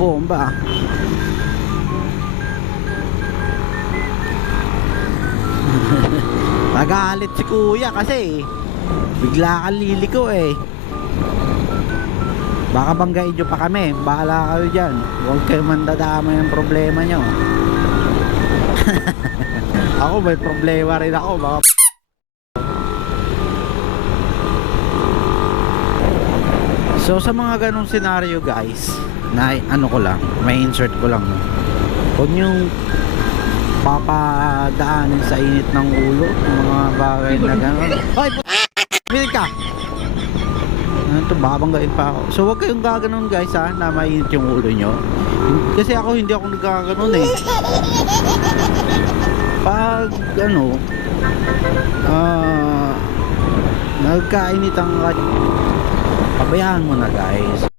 bomba. Nagalit si kuya kasi bigla kang liliko eh. Baka banggain nyo pa kami. Bahala kayo dyan. Huwag kayo mandadama yung problema nyo. Ako may problema rin ako. Baka so sa mga ganong senaryo guys, na ano ko lang, may insert ko lang, no? Huwag nyong papadaanin sa init ng ulo yung mga bagay na gano'n. Hoy! Binig ka! Ano to, babanggain pa ako. So huwag kayong gaganon guys ha, na mainit yung ulo nyo. Kasi ako hindi ako nagkaganon eh. Pag ano, nagkainit ang pabayaan mo na guys.